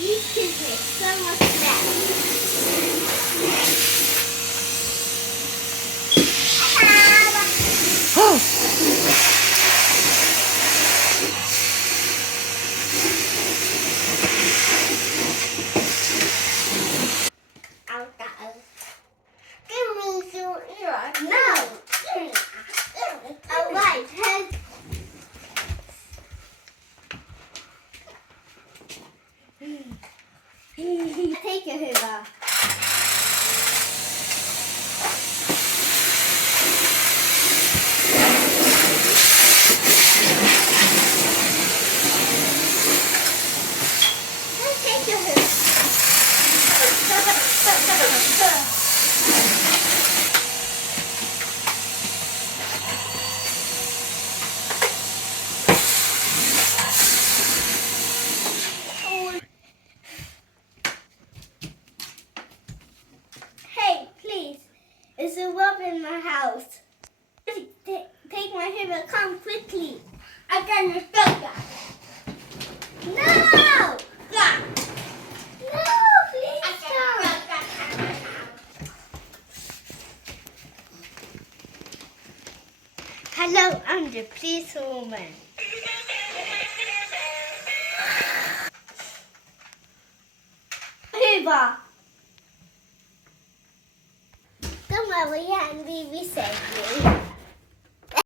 These kids make so much Give me some ears. No. All right. Take it, Hoover. Take your Hoover. Hey, please. There's a rob in my house. Take my Hoover. Come quickly. I'm gonna stop that. No! No, please stop. Hello, I'm the policewoman. Hoover. Don't worry, Andy, we saved you.